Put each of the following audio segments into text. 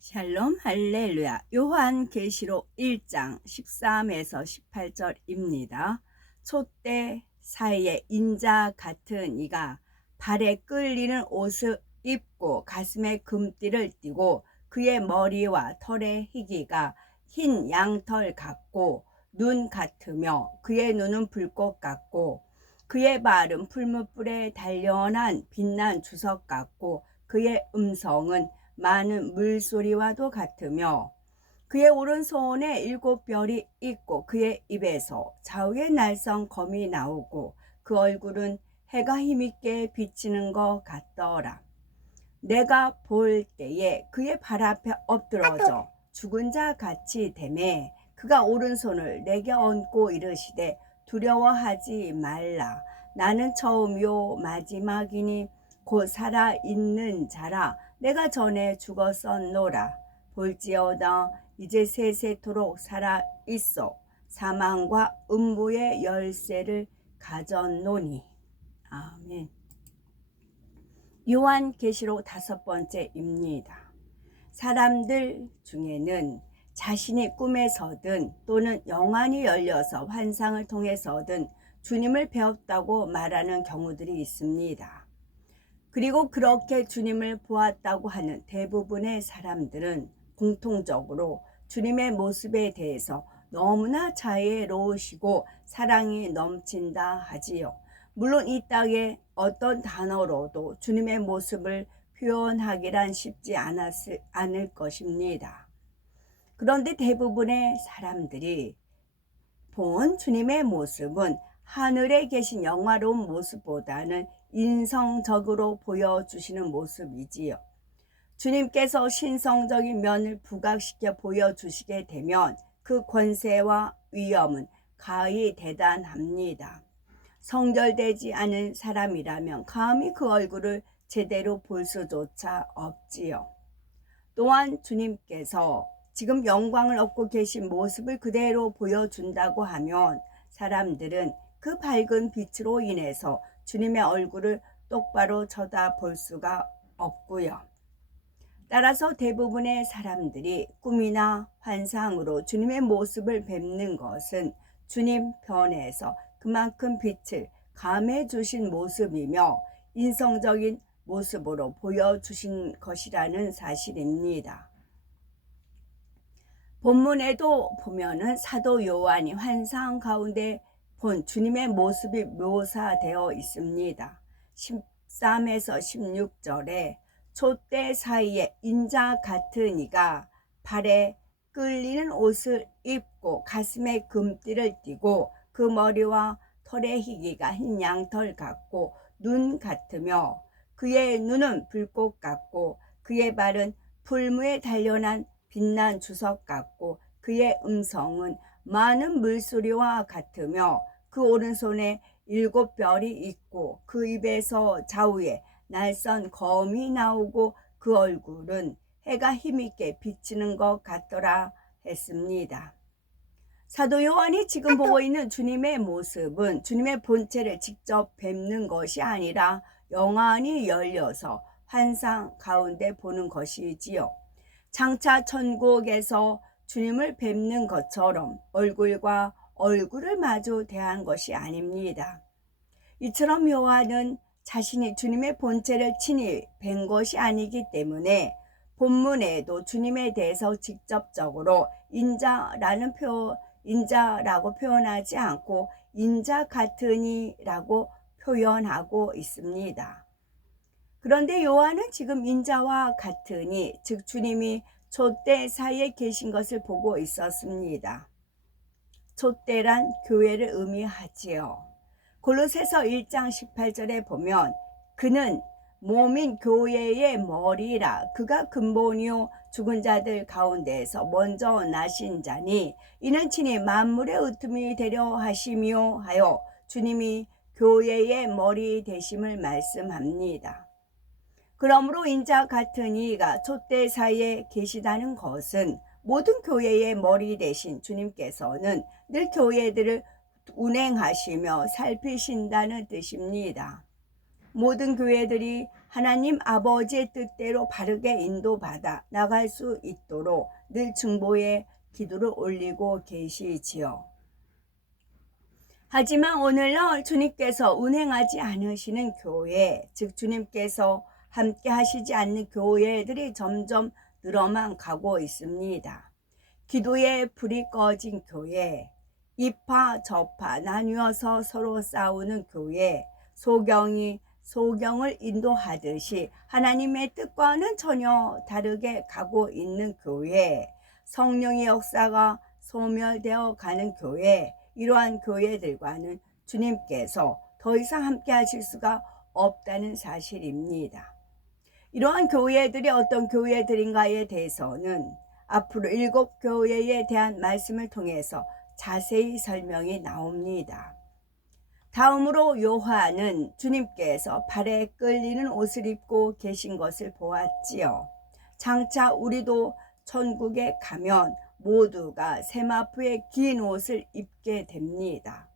샬롬 할렐루야. 요한계시록 1장 13에서 18절입니다. 촛대 사이에 인자 같은 이가 발에 끌리는 옷을 입고 가슴에 금띠를 띠고 그의 머리와 털의 희기가 흰 양털 같고 눈 같으며 그의 눈은 불꽃 같고 그의 발은 풀무불에 단련한 빛난 주석 같고 그의 음성은 많은 물소리와도 같으며 그의 오른손에 7별이 있고 그의 입에서 좌우의 날선 검이 나오고 그 얼굴은 해가 힘있게 비치는 것 같더라. 내가 볼 때에 그의 발 앞에 엎드러져 죽은 자 같이 되매 그가 오른손을 내게 얹고 이르시되 두려워하지 말라. 나는 처음요 마지막이니 곧 살아있는 자라. 내가 전에 죽었었노라. 볼지어다 이제 세세토록 살아있어 사망과 음부의 열쇠를 가졌노니. 아멘. 요한계시록 5번째입니다. 사람들 중에는 자신이 꿈에서든 또는 영안이 열려서 환상을 통해서든 주님을 배웠다고 말하는 경우들이 있습니다. 그리고 그렇게 주님을 보았다고 하는 대부분의 사람들은 공통적으로 주님의 모습에 대해서 너무나 자애로우시고 사랑이 넘친다 하지요. 물론 이 땅에 어떤 단어로도 주님의 모습을 표현하기란 쉽지 않을 것입니다. 그런데 대부분의 사람들이 본 주님의 모습은 하늘에 계신 영화로운 모습보다는 인성적으로 보여주시는 모습이지요. 주님께서 신성적인 면을 부각시켜 보여주시게 되면 그 권세와 위엄은 가히 대단합니다. 성결되지 않은 사람이라면 감히 그 얼굴을 제대로 볼 수조차 없지요. 또한 주님께서 지금 영광을 얻고 계신 모습을 그대로 보여준다고 하면 사람들은 그 밝은 빛으로 인해서 주님의 얼굴을 똑바로 쳐다볼 수가 없고요. 따라서 대부분의 사람들이 꿈이나 환상으로 주님의 모습을 뵙는 것은 주님 편에서 그만큼 빛을 감해 주신 모습이며 인성적인 모습으로 보여주신 것이라는 사실입니다. 본문에도 보면은 사도 요한이 환상 가운데 본 주님의 모습이 묘사되어 있습니다. 13에서 16절에 촛대 사이에 인자 같은 이가 발에 끌리는 옷을 입고 가슴에 금띠를 띠고 그 머리와 털의 희기가 흰 양털 같고 눈 같으며 그의 눈은 불꽃 같고 그의 발은 풀무에 단련한 빛난 주석 같고 그의 음성은 많은 물소리와 같으며 그 오른손에 7별이 있고 그 입에서 좌우에 날선 검이 나오고 그 얼굴은 해가 힘있게 비치는 것 같더라 했습니다. 사도 요한이 지금 보고 있는 주님의 모습은 주님의 본체를 직접 뵙는 것이 아니라 영안이 열려서 환상 가운데 보는 것이지요. 장차 천국에서 주님을 뵙는 것처럼 얼굴과 얼굴을 마주 대한 것이 아닙니다. 이처럼 요한은 자신이 주님의 본체를 친히 뵌 것이 아니기 때문에 본문에도 주님에 대해서 직접적으로 인자라고 표현하지 않고 인자 같으니라고 표현하고 있습니다. 그런데 요한은 지금 인자와 같으니 즉 주님이 촛대 사이에 계신 것을 보고 있었습니다. 촛대란 교회를 의미하지요. 골로새서 1장 18절에 보면 그는 몸인 교회의 머리라. 그가 근본이요 죽은 자들 가운데에서 먼저 나신 자니 이는 친히 만물의 으뜸이 되려 하시며 하여 주님이 교회의 머리 되심을 말씀합니다. 그러므로 인자 같은 이가 촛대 사이에 계시다는 것은 모든 교회의 머리 되신 주님께서는 늘 교회들을 운행하시며 살피신다는 뜻입니다. 모든 교회들이 하나님 아버지의 뜻대로 바르게 인도받아 나갈 수 있도록 늘 중보의 기도를 올리고 계시지요. 하지만 오늘날 주님께서 운행하지 않으시는 교회, 즉 주님께서 함께 하시지 않는 교회들이 점점 늘어만 가고 있습니다. 기도에 불이 꺼진 교회, 이파 저파 나뉘어서 서로 싸우는 교회, 소경을 인도하듯이 하나님의 뜻과는 전혀 다르게 가고 있는 교회, 성령의 역사가 소멸되어 가는 교회, 이러한 교회들과는 주님께서 더 이상 함께 하실 수가 없다는 사실입니다. 이러한 교회들이 어떤 교회들인가에 대해서는 앞으로 7교회에 대한 말씀을 통해서 자세히 설명이 나옵니다. 다음으로 요한은 주님께서 발에 끌리는 옷을 입고 계신 것을 보았지요. 장차 우리도 천국에 가면 모두가 세마포의 긴 옷을 입게 됩니다.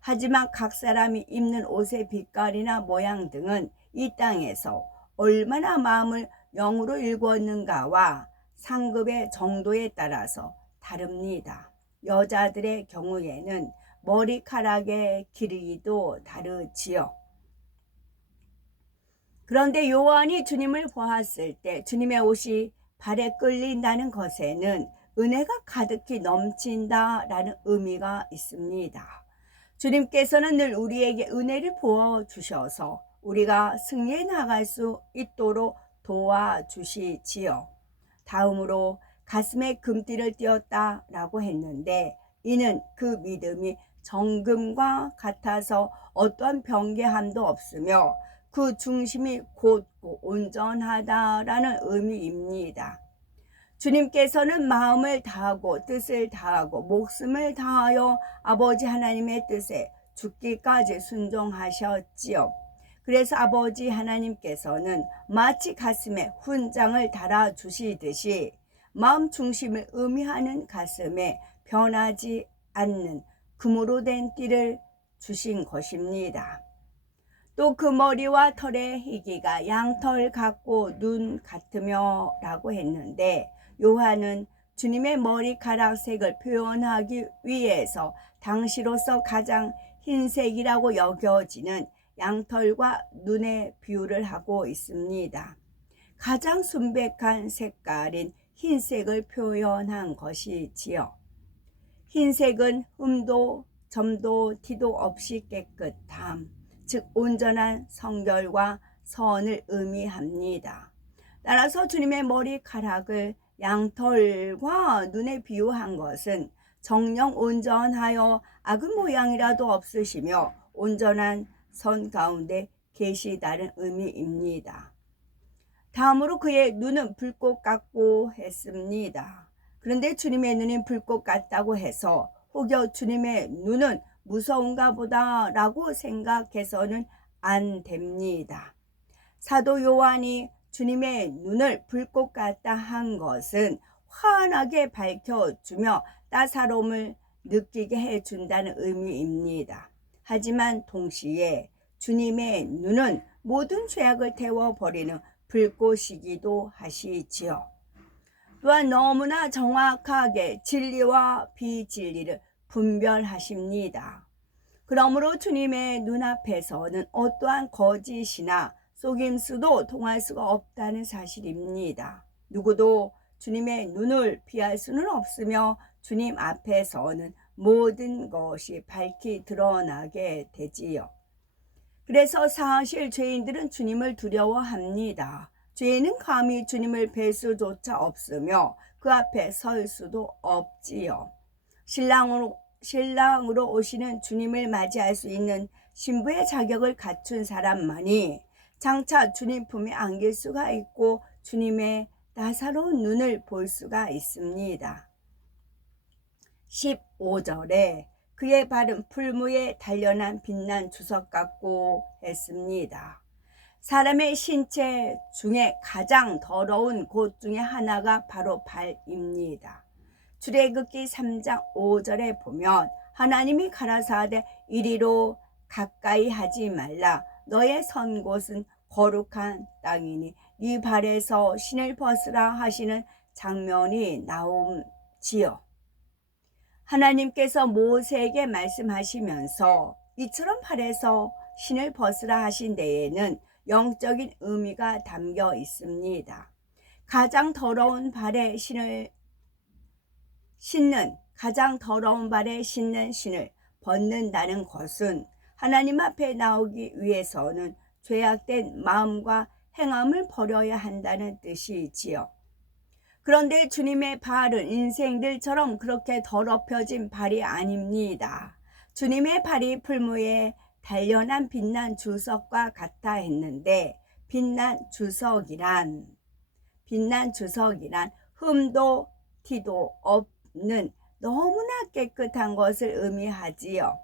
하지만 각 사람이 입는 옷의 빛깔이나 모양 등은 이 땅에서 얼마나 마음을 영으로 일구었는가와 상급의 정도에 따라서 다릅니다. 여자들의 경우에는 머리카락의 길이도 다르지요. 그런데 요한이 주님을 보았을 때 주님의 옷이 발에 끌린다는 것에는 은혜가 가득히 넘친다라는 의미가 있습니다. 주님께서는 늘 우리에게 은혜를 부어주셔서 우리가 승리해 나갈 수 있도록 도와주시지요. 다음으로 가슴에 금띠를 띄었다라고 했는데 이는 그 믿음이 정금과 같아서 어떠한 변개함도 없으며 그 중심이 곧고 온전하다라는 의미입니다. 주님께서는 마음을 다하고 뜻을 다하고 목숨을 다하여 아버지 하나님의 뜻에 죽기까지 순종하셨지요. 그래서 아버지 하나님께서는 마치 가슴에 훈장을 달아주시듯이 마음 중심을 의미하는 가슴에 변하지 않는 금으로 된 띠를 주신 것입니다. 또 그 머리와 털의 희기가 양털 같고 눈 같으며 라고 했는데 요한은 주님의 머리카락 색을 표현하기 위해서 당시로서 가장 흰색이라고 여겨지는 양털과 눈의 비유를 하고 있습니다. 가장 순백한 색깔인 흰색을 표현한 것이지요. 흰색은 흠도 점도 티도 없이 깨끗함, 즉 온전한 성결과 선을 의미합니다. 따라서 주님의 머리카락을 양털과 눈에 비유한 것은 정령 온전하여 악은 모양이라도 없으시며 온전한 선 가운데 계시다는 의미입니다. 다음으로 그의 눈은 불꽃 같고 했습니다. 그런데 주님의 눈이 불꽃 같다고 해서 혹여 주님의 눈은 무서운가 보다 라고 생각해서는 안 됩니다. 사도 요한이 주님의 눈을 불꽃 같다 한 것은 환하게 밝혀주며 따사로움을 느끼게 해준다는 의미입니다. 하지만 동시에 주님의 눈은 모든 죄악을 태워버리는 불꽃이기도 하시지요. 또한 너무나 정확하게 진리와 비진리를 분별하십니다. 그러므로 주님의 눈앞에서는 어떠한 거짓이나 속임수도 통할 수가 없다는 사실입니다. 누구도 주님의 눈을 피할 수는 없으며 주님 앞에서는 모든 것이 밝히 드러나게 되지요. 그래서 사실 죄인들은 주님을 두려워합니다. 죄인은 감히 주님을 뵐 수조차 없으며 그 앞에 설 수도 없지요. 신랑으로 오시는 주님을 맞이할 수 있는 신부의 자격을 갖춘 사람만이 장차 주님 품에 안길 수가 있고 주님의 나사로운 눈을 볼 수가 있습니다. 15절에 그의 발은 풀무에 단련한 빛난 주석 같고 했습니다. 사람의 신체 중에 가장 더러운 곳 중에 하나가 바로 발입니다. 출애굽기 3장 5절에 보면 하나님이 가라사대 이리로 가까이 하지 말라. 너의 선 곳은 거룩한 땅이니 네 발에서 신을 벗으라 하시는 장면이 나오지요. 하나님께서 모세에게 말씀하시면서 이처럼 발에서 신을 벗으라 하신 데에는 영적인 의미가 담겨 있습니다. 가장 더러운 발에 가장 더러운 발에 신는 신을 벗는다는 것은 하나님 앞에 나오기 위해서는 죄악된 마음과 행함을 버려야 한다는 뜻이지요. 그런데 주님의 발은 인생들처럼 그렇게 더럽혀진 발이 아닙니다. 주님의 발이 풀무에 단련한 빛난 주석과 같아 했는데 빛난 주석이란 흠도 티도 없는 너무나 깨끗한 것을 의미하지요.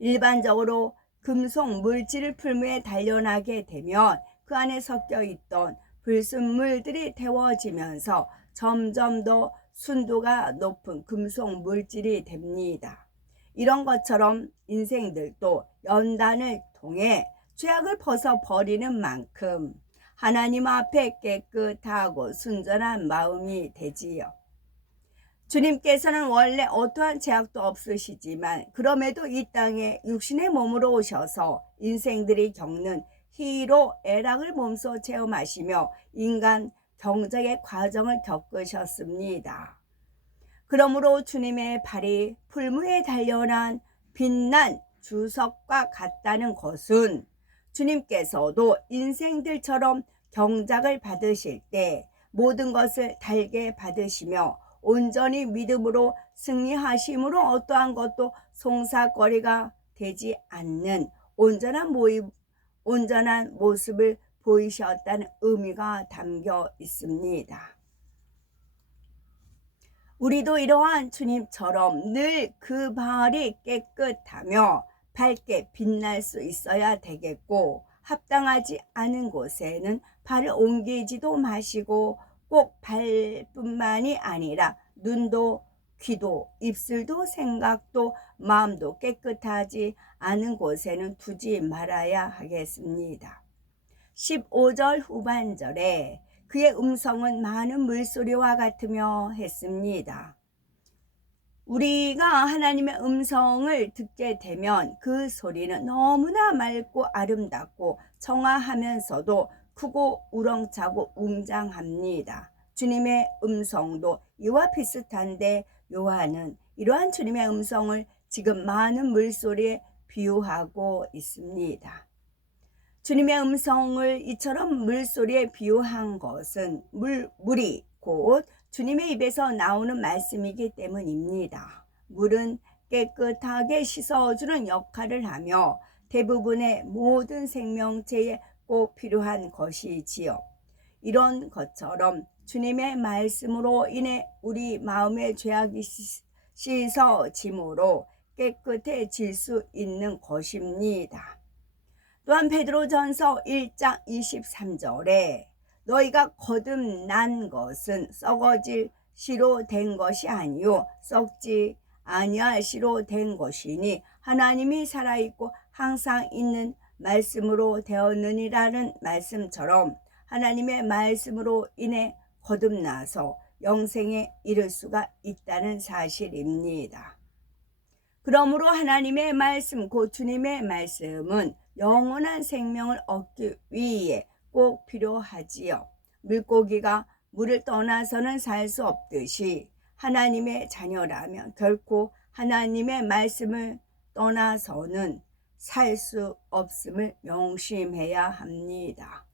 일반적으로 금속 물질을 풀무에 단련하게 되면 그 안에 섞여 있던 불순물들이 태워지면서 점점 더 순도가 높은 금속 물질이 됩니다. 이런 것처럼 인생들도 연단을 통해 죄악을 벗어버리는 만큼 하나님 앞에 깨끗하고 순전한 마음이 되지요. 주님께서는 원래 어떠한 죄악도 없으시지만 그럼에도 이 땅에 육신의 몸으로 오셔서 인생들이 겪는 희로 애락을 몸소 체험하시며 인간 경작의 과정을 겪으셨습니다. 그러므로 주님의 발이 풀무에 단련한 빛난 주석과 같다는 것은 주님께서도 인생들처럼 경작을 받으실 때 모든 것을 달게 받으시며 온전히 믿음으로 승리하심으로 어떠한 것도 송사거리가 되지 않는 온전한 모습을 보이셨다는 의미가 담겨 있습니다. 우리도 이러한 주님처럼 늘 그 발이 깨끗하며 밝게 빛날 수 있어야 되겠고, 합당하지 않은 곳에는 발을 옮기지도 마시고 꼭 발뿐만이 아니라 눈도 귀도 입술도 생각도 마음도 깨끗하지 않은 곳에는 두지 말아야 하겠습니다. 15절 후반절에 그의 음성은 많은 물소리와 같으며 했습니다. 우리가 하나님의 음성을 듣게 되면 그 소리는 너무나 맑고 아름답고 청아하면서도 크고 우렁차고 웅장합니다. 주님의 음성도 이와 비슷한데 요한은 이러한 주님의 음성을 지금 많은 물소리에 비유하고 있습니다. 주님의 음성을 이처럼 물소리에 비유한 것은 물이 곧 주님의 입에서 나오는 말씀이기 때문입니다. 물은 깨끗하게 씻어주는 역할을 하며 대부분의 모든 생명체에 꼭 필요한 것이지요. 이런 것처럼 주님의 말씀으로 인해 우리 마음의 죄악이 씻어짐으로 깨끗해질 수 있는 것입니다. 또한 베드로전서 1장 23절에 너희가 거듭난 것은 썩어질 씨로 된 것이 아니요 썩지 아니할 씨로 된 것이니 하나님이 살아있고 항상 있는 말씀으로 되었느니라는 말씀처럼 하나님의 말씀으로 인해 거듭나서 영생에 이를 수가 있다는 사실입니다. 그러므로 하나님의 말씀, 곧 주님의 말씀은 영원한 생명을 얻기 위해 꼭 필요하지요. 물고기가 물을 떠나서는 살 수 없듯이 하나님의 자녀라면 결코 하나님의 말씀을 떠나서는 살 수 없음을 명심해야 합니다.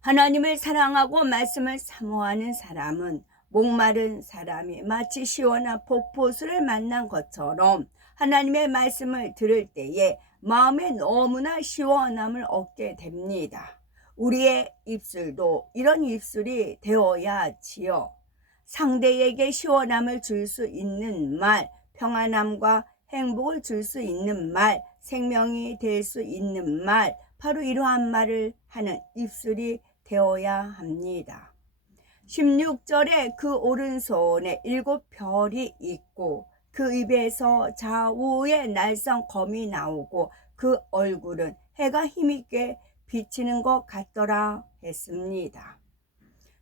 하나님을 사랑하고 말씀을 사모하는 사람은 목마른 사람이 마치 시원한 폭포수를 만난 것처럼 하나님의 말씀을 들을 때에 마음에 너무나 시원함을 얻게 됩니다. 우리의 입술도 이런 입술이 되어야 지요. 상대에게 시원함을 줄 수 있는 말, 평안함과 행복을 줄 수 있는 말, 생명이 될 수 있는 말, 바로 이러한 말을 하는 입술이 되어야 합니다. 16절에 그 오른손에 7별이 있고 그 입에서 좌우에 날성 검이 나오고 그 얼굴은 해가 힘있게 비치는 것 같더라 했습니다.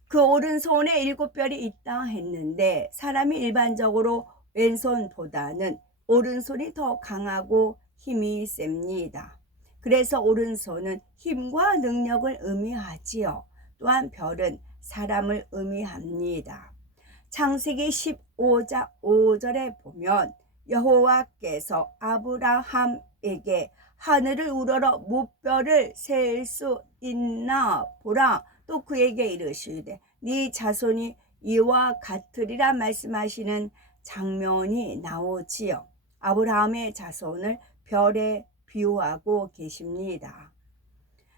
그 오른손에 7별이 있다 했는데 사람이 일반적으로 왼손보다는 오른손이 더 강하고 힘이 셉니다. 그래서 오른손은 힘과 능력을 의미하지요. 또한 별은 사람을 의미합니다. 창세기 15장 5절에 보면 여호와께서 아브라함에게 하늘을 우러러 무별을 셀 수 있나 보라. 또 그에게 이르시되 네 자손이 이와 같으리라 말씀하시는 장면이 나오지요. 아브라함의 자손을 별에 비유하고 계십니다.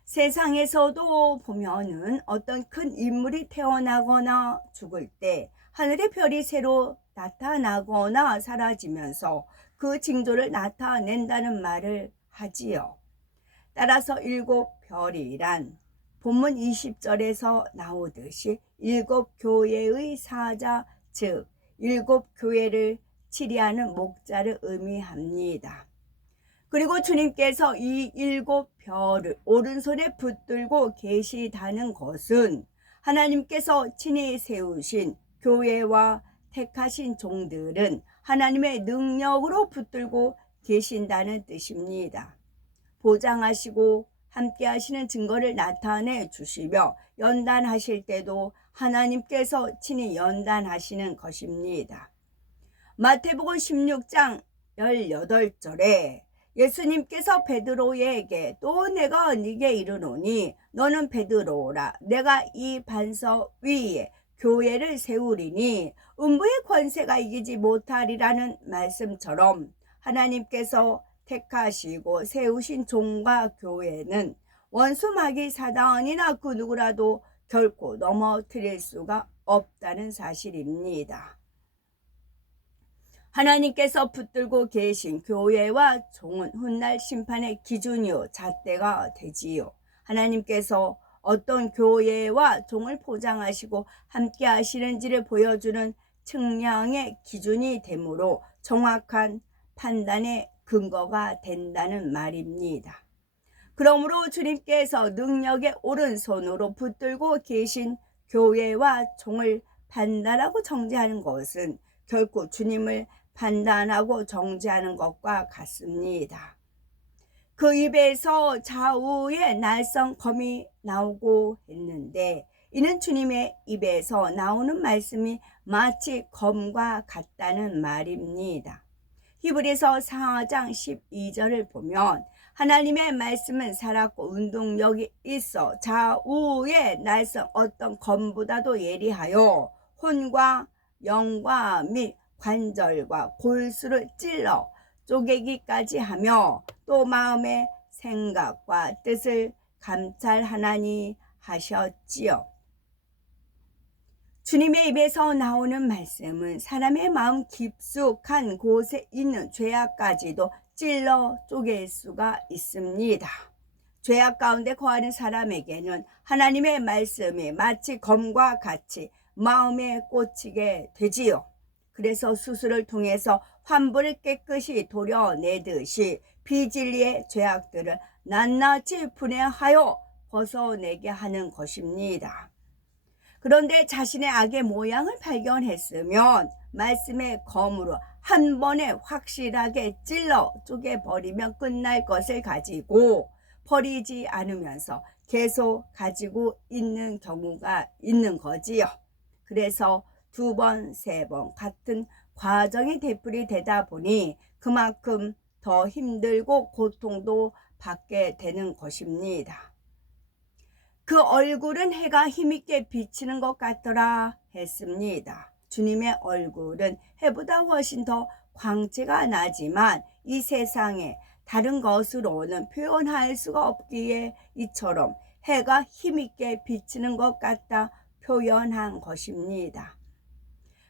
세상에서도 보면은 어떤 큰 인물이 태어나거나 죽을 때 하늘의 별이 새로 나타나거나 사라지면서 그 징조를 나타낸다는 말을 하지요. 따라서 7별이란 본문 20절에서 나오듯이 7교회의 사자, 즉 7교회를 치리하는 목자를 의미합니다. 그리고 주님께서 이 7별을 오른손에 붙들고 계시다는 것은 하나님께서 친히 세우신 교회와 택하신 종들은 하나님의 능력으로 붙들고 계신다는 뜻입니다. 보장하시고 함께 하시는 증거를 나타내 주시며 연단하실 때도 하나님께서 친히 연단하시는 것입니다. 마태복음 16장 18절에 예수님께서 베드로에게 또 내가 네게 이르노니 너는 베드로라 내가 이 반석 위에 교회를 세우리니 음부의 권세가 이기지 못하리라는 말씀처럼 하나님께서 택하시고 세우신 종과 교회는 원수 마귀 사단이나 그 누구라도 결코 넘어뜨릴 수가 없다는 사실입니다. 하나님께서 붙들고 계신 교회와 종은 훗날 심판의 기준이요 잣대가 되지요. 하나님께서 어떤 교회와 종을 포장하시고 함께 하시는지를 보여주는 측량의 기준이 되므로 정확한 판단의 근거가 된다는 말입니다. 그러므로 주님께서 능력의 오른손으로 붙들고 계신 교회와 종을 판단하고 정죄하는 것은 결코 주님을 판단하고 정죄하는 것과 같습니다. 그 입에서 좌우의 날성 검이 나오고 했는데 이는 주님의 입에서 나오는 말씀이 마치 검과 같다는 말입니다. 히브리서 4장 12절을 보면 하나님의 말씀은 살았고 운동력이 있어 좌우의 날성 어떤 검보다도 예리하여 혼과 영과 및 관절과 골수를 찔러 쪼개기까지 하며 또 마음의 생각과 뜻을 감찰하나니 하셨지요. 주님의 입에서 나오는 말씀은 사람의 마음 깊숙한 곳에 있는 죄악까지도 찔러 쪼갤 수가 있습니다. 죄악 가운데 거하는 사람에게는 하나님의 말씀이 마치 검과 같이 마음에 꽂히게 되지요. 그래서 수술을 통해서 환부를 깨끗이 도려내듯이 비진리의 죄악들을 낱낱이 분해하여 벗어내게 하는 것입니다. 그런데 자신의 악의 모양을 발견했으면 말씀의 검으로 한 번에 확실하게 찔러 쪼개버리면 끝날 것을 가지고 버리지 않으면서 계속 가지고 있는 경우가 있는 거지요. 그래서 2번, 3번 같은 과정이 되풀이 되다 보니 그만큼 더 힘들고 고통도 받게 되는 것입니다. 그 얼굴은 해가 힘있게 비치는 것 같더라 했습니다. 주님의 얼굴은 해보다 훨씬 더 광채가 나지만 이 세상에 다른 것으로는 표현할 수가 없기에 이처럼 해가 힘있게 비치는 것 같다 표현한 것입니다.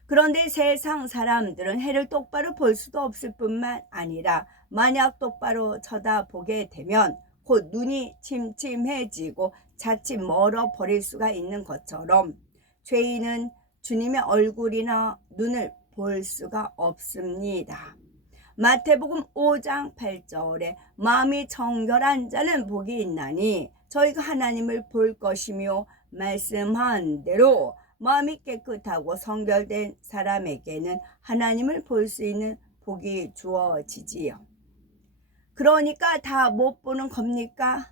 그런데 세상 사람들은 해를 똑바로 볼 수도 없을 뿐만 아니라 만약 똑바로 쳐다보게 되면 곧 눈이 침침해지고 자칫 멀어버릴 수가 있는 것처럼 죄인은 주님의 얼굴이나 눈을 볼 수가 없습니다. 마태복음 5장 8절에 마음이 정결한 자는 복이 있나니 저희가 하나님을 볼 것이며 말씀한 대로 마음이 깨끗하고 성결된 사람에게는 하나님을 볼 수 있는 복이 주어지지요. 그러니까 다 못 보는 겁니까?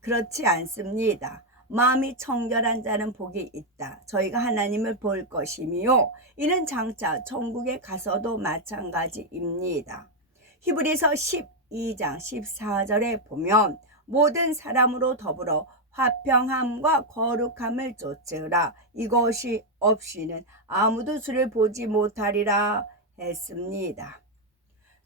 그렇지 않습니다. 마음이 청결한 자는 복이 있다. 저희가 하나님을 볼 것이며 이는 장차 천국에 가서도 마찬가지입니다. 히브리서 12장 14절에 보면 모든 사람으로 더불어 화평함과 거룩함을 좇으라. 이것이 없이는 아무도 주를 보지 못하리라 했습니다.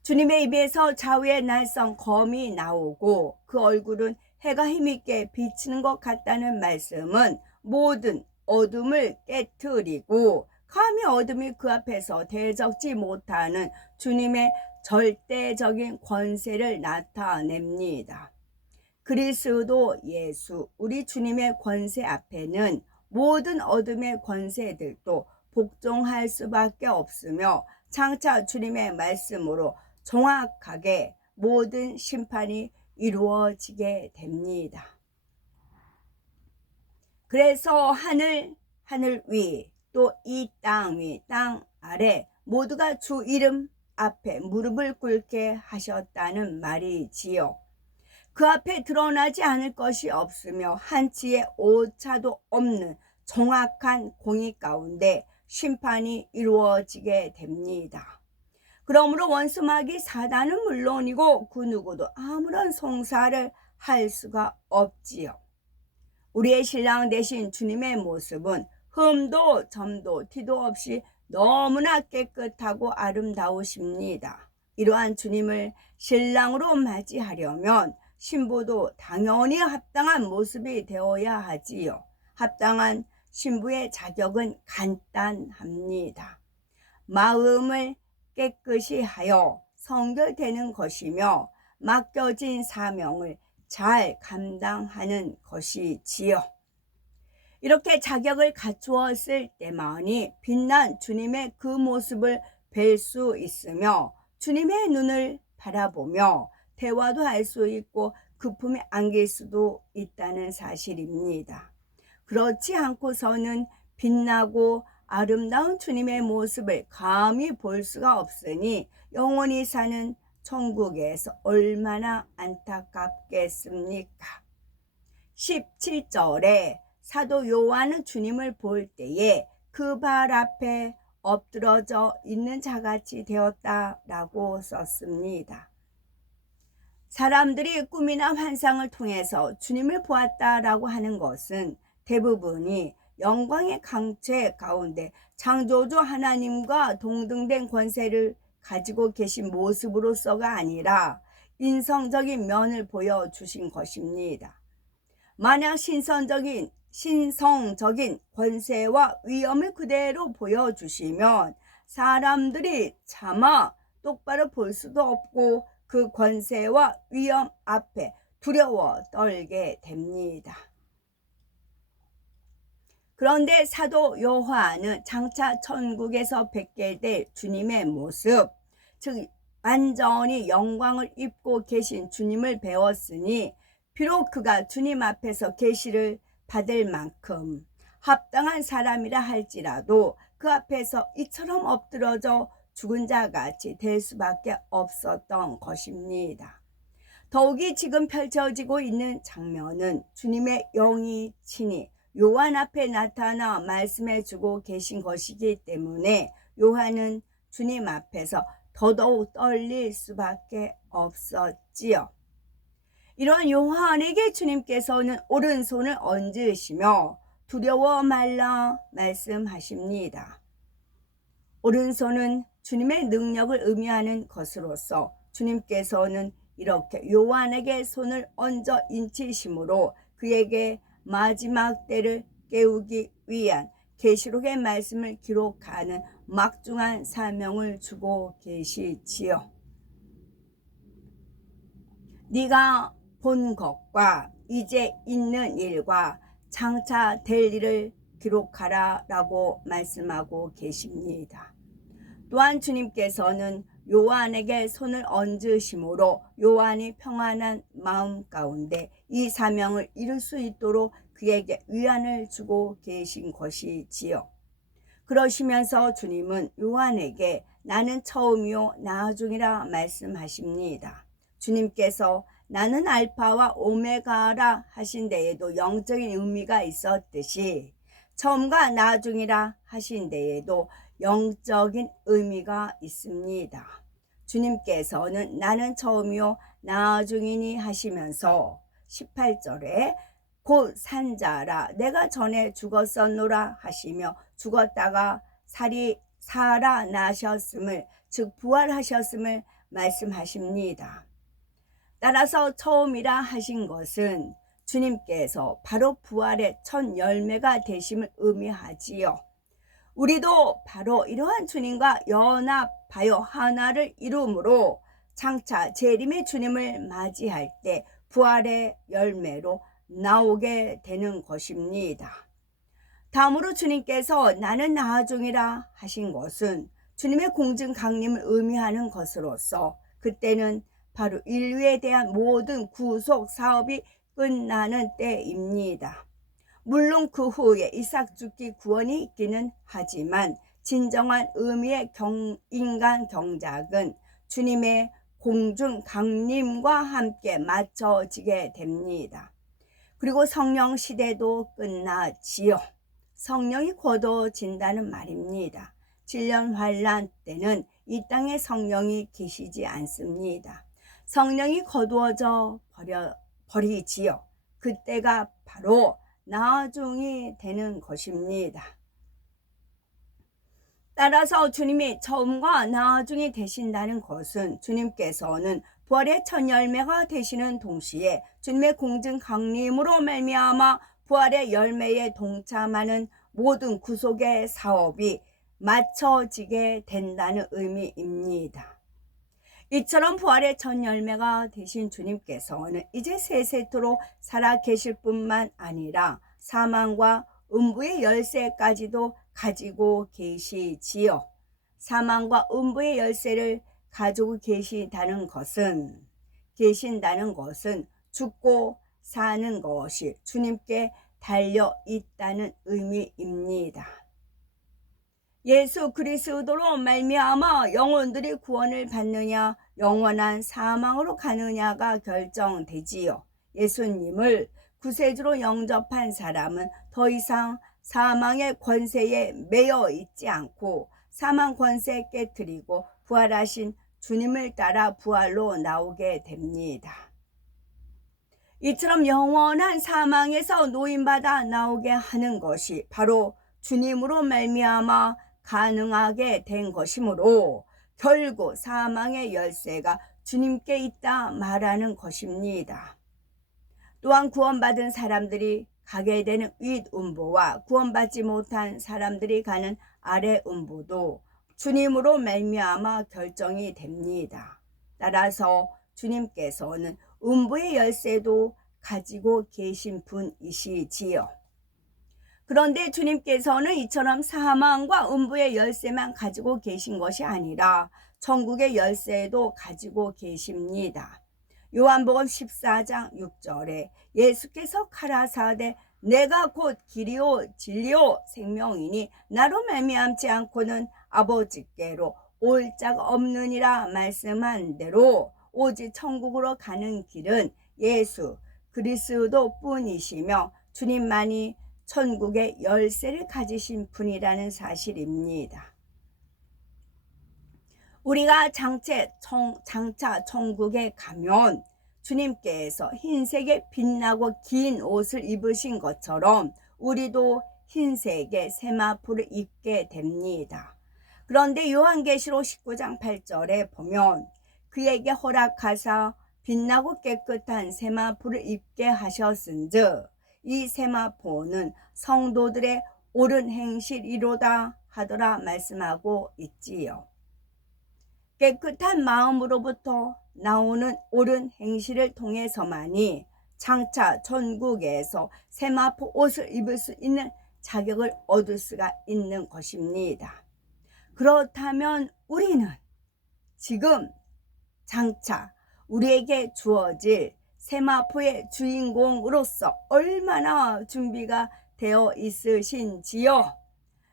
주님의 입에서 좌우의 날성 검이 나오고 그 얼굴은 해가 힘있게 비치는 것 같다는 말씀은 모든 어둠을 깨트리고 감히 어둠이 그 앞에서 대적지 못하는 주님의 절대적인 권세를 나타냅니다. 그리스도 예수 우리 주님의 권세 앞에는 모든 어둠의 권세들도 복종할 수밖에 없으며 장차 주님의 말씀으로 정확하게 모든 심판이 이루어지게 됩니다. 그래서 하늘 위 또 이 땅 위 땅 아래 모두가 주 이름 앞에 무릎을 꿇게 하셨다는 말이지요. 그 앞에 드러나지 않을 것이 없으며 한치의 오차도 없는 정확한 공의 가운데 심판이 이루어지게 됩니다. 그러므로 원수마귀 사단은 물론이고 그 누구도 아무런 송사를 할 수가 없지요. 우리의 신랑 되신 주님의 모습은 흠도 점도 티도 없이 너무나 깨끗하고 아름다우십니다. 이러한 주님을 신랑으로 맞이하려면 신부도 당연히 합당한 모습이 되어야 하지요. 합당한 신부의 자격은 간단합니다. 마음을 깨끗이 하여 성결되는 것이며 맡겨진 사명을 잘 감당하는 것이지요. 이렇게 자격을 갖추었을 때만이 빛난 주님의 그 모습을 뵐 수 있으며 주님의 눈을 바라보며 대화도 할 수 있고 그품에 안길 수도 있다는 사실입니다. 그렇지 않고서는 빛나고 아름다운 주님의 모습을 감히 볼 수가 없으니 영원히 사는 천국에서 얼마나 안타깝겠습니까? 17절에 사도 요한은 주님을 볼 때에 그 발 앞에 엎드러져 있는 자같이 되었다라고 썼습니다. 사람들이 꿈이나 환상을 통해서 주님을 보았다라고 하는 것은 대부분이 영광의 강체 가운데 창조주 하나님과 동등된 권세를 가지고 계신 모습으로서가 아니라 인성적인 면을 보여주신 것입니다. 만약 신성적인 권세와 위엄을 그대로 보여주시면 사람들이 차마 똑바로 볼 수도 없고 그 권세와 위엄 앞에 두려워 떨게 됩니다. 그런데 사도 요한은 장차 천국에서 뵙게 될 주님의 모습, 즉 완전히 영광을 입고 계신 주님을 배웠으니 비록 그가 주님 앞에서 계시를 받을 만큼 합당한 사람이라 할지라도 그 앞에서 이처럼 엎드러져 죽은 자같이 될 수밖에 없었던 것입니다. 더욱이 지금 펼쳐지고 있는 장면은 주님의 영이 친히 요한 앞에 나타나 말씀해주고 계신 것이기 때문에 요한은 주님 앞에서 더더욱 떨릴 수밖에 없었지요. 이러한 요한에게 주님께서는 오른손을 얹으시며 두려워 말라 말씀하십니다. 오른손은 주님의 능력을 의미하는 것으로서 주님께서는 이렇게 요한에게 손을 얹어 인치심으로 그에게 마지막 때를 깨우기 위한 계시록의 말씀을 기록하는 막중한 사명을 주고 계시지요. 네가 본 것과 이제 있는 일과 장차 될 일을 기록하라 라고 말씀하고 계십니다. 또한 주님께서는 요한에게 손을 얹으심으로 요한이 평안한 마음 가운데 이 사명을 이룰 수 있도록 그에게 위안을 주고 계신 것이지요. 그러시면서 주님은 요한에게 나는 처음이요 나중이라 말씀하십니다. 주님께서 나는 알파와 오메가라 하신 데에도 영적인 의미가 있었듯이 처음과 나중이라 하신 데에도 영적인 의미가 있습니다. 주님께서는 나는 처음이요 나중이니 하시면서 18절에 곧 산자라 내가 전에 죽었었노라 하시며 죽었다가 살아나셨음을 즉 부활하셨음을 말씀하십니다. 따라서 처음이라 하신 것은 주님께서 바로 부활의 첫 열매가 되심을 의미하지요. 우리도 바로 이러한 주님과 연합하여 하나를 이루므로 장차 재림의 주님을 맞이할 때 부활의 열매로 나오게 되는 것입니다. 다음으로 주님께서 나는 나중이라 하신 것은 주님의 공중 강림을 의미하는 것으로서 그때는 바로 인류에 대한 모든 구속 사업이 끝나는 때입니다. 물론 그 후에 이삭 죽기 구원이 있기는 하지만 진정한 의미의 인간 경작은 주님의 공중 강림과 함께 맞춰지게 됩니다. 그리고 성령 시대도 끝나지요. 성령이 거둬진다는 말입니다. 7년 환란 때는 이 땅에 성령이 계시지 않습니다. 성령이 거두어져 버리지요. 그때가 바로 나중이 되는 것입니다. 따라서 주님이 처음과 나중이 되신다는 것은 주님께서는 부활의 첫 열매가 되시는 동시에 주님의 공중 강림으로 말미암아 부활의 열매에 동참하는 모든 구속의 사업이 맞춰지게 된다는 의미입니다. 이처럼 부활의 첫 열매가 되신 주님께서는 이제 세세토록 살아계실 뿐만 아니라 사망과 음부의 열쇠까지도 가지고 계시지요. 사망과 음부의 열쇠를 가지고 계신다는 것은 죽고 사는 것이 주님께 달려 있다는 의미입니다. 예수 그리스도로 말미암아 영혼들이 구원을 받느냐 영원한 사망으로 가느냐가 결정되지요. 예수님을 구세주로 영접한 사람은 더 이상 사망의 권세에 매여 있지 않고 사망 권세 깨뜨리고 부활하신 주님을 따라 부활로 나오게 됩니다. 이처럼 영원한 사망에서 노임받아 나오게 하는 것이 바로 주님으로 말미암아 가능하게 된 것이므로 결국 사망의 열쇠가 주님께 있다 말하는 것입니다. 또한 구원받은 사람들이 가게 되는 윗음부와 구원받지 못한 사람들이 가는 아래음부도 주님으로 말미암아 결정이 됩니다. 따라서 주님께서는 음부의 열쇠도 가지고 계신 분이시지요. 그런데 주님께서는 이처럼 사망과 음부의 열쇠만 가지고 계신 것이 아니라 천국의 열쇠도 가지고 계십니다. 요한복음 14장 6절에 예수께서 가라사대 내가 곧 길이요 진리요 생명이니 나로 말미암지 않고는 아버지께로 올 자가 없느니라 말씀한 대로 오직 천국으로 가는 길은 예수 그리스도 뿐이시며 주님만이 천국의 열쇠를 가지신 분이라는 사실입니다. 우리가 장차 천국에 가면 주님께서 흰색의 빛나고 긴 옷을 입으신 것처럼 우리도 흰색의 세마포를 입게 됩니다. 그런데 요한계시록 19장 8절에 보면 그에게 허락하사 빛나고 깨끗한 세마포를 입게 하셨은즉 이 세마포는 성도들의 옳은 행실이로다 하더라 말씀하고 있지요. 깨끗한 마음으로부터 나오는 옳은 행실을 통해서만이 장차 천국에서 세마포 옷을 입을 수 있는 자격을 얻을 수가 있는 것입니다. 그렇다면 우리는 지금 장차 우리에게 주어질 세마포의 주인공으로서 얼마나 준비가 되어 있으신지요.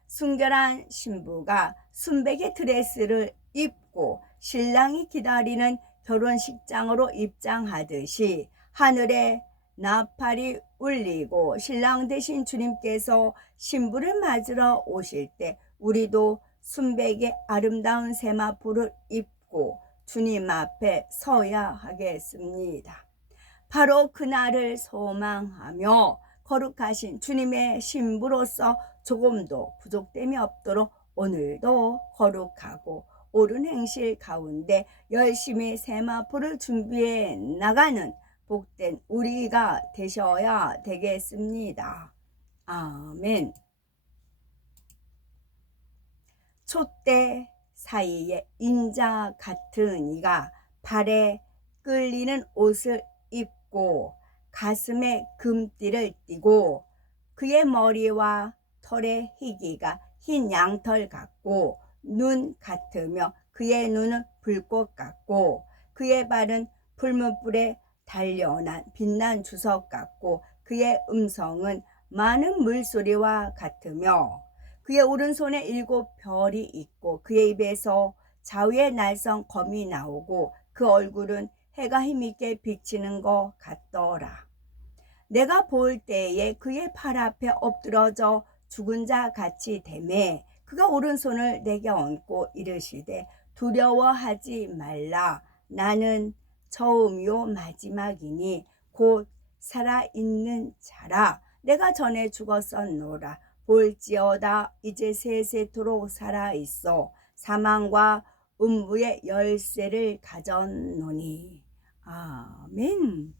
순결한 신부가 순백의 드레스를 입고 신랑이 기다리는 결혼식장으로 입장하듯이 하늘에 나팔이 울리고 신랑 되신 주님께서 신부를 맞으러 오실 때 우리도 순백의 아름다운 세마포를 입고 주님 앞에 서야 하겠습니다. 바로 그날을 소망하며 거룩하신 주님의 신부로서 조금도 부족됨이 없도록 오늘도 거룩하고 옳은 행실 가운데 열심히 세마포를 준비해 나가는 복된 우리가 되셔야 되겠습니다. 아멘. 촛대 사이에 인자 같은 이가 발에 끌리는 옷을 입고 가슴에 금띠를 띠고 그의 머리와 털의 희기가 흰 양털 같고 눈 같으며 그의 눈은 불꽃 같고 그의 발은 풀무불에 단련한 빛난 주석 같고 그의 음성은 많은 물소리와 같으며 그의 오른손에 7 별이 있고 그의 입에서 자위의 날성 검이 나오고 그 얼굴은 해가 힘있게 비치는 것 같더라. 내가 볼 때에 그의 팔 앞에 엎드러져 죽은 자 같이 되매 그가 오른손을 내게 얹고 이르시되 두려워하지 말라. 나는 처음이요 마지막이니 곧 살아있는 자라. 내가 전에 죽었었노라. 볼지어다 이제 세세토록 살아있어 사망과 음부의 열쇠를 가졌노니. 아멘.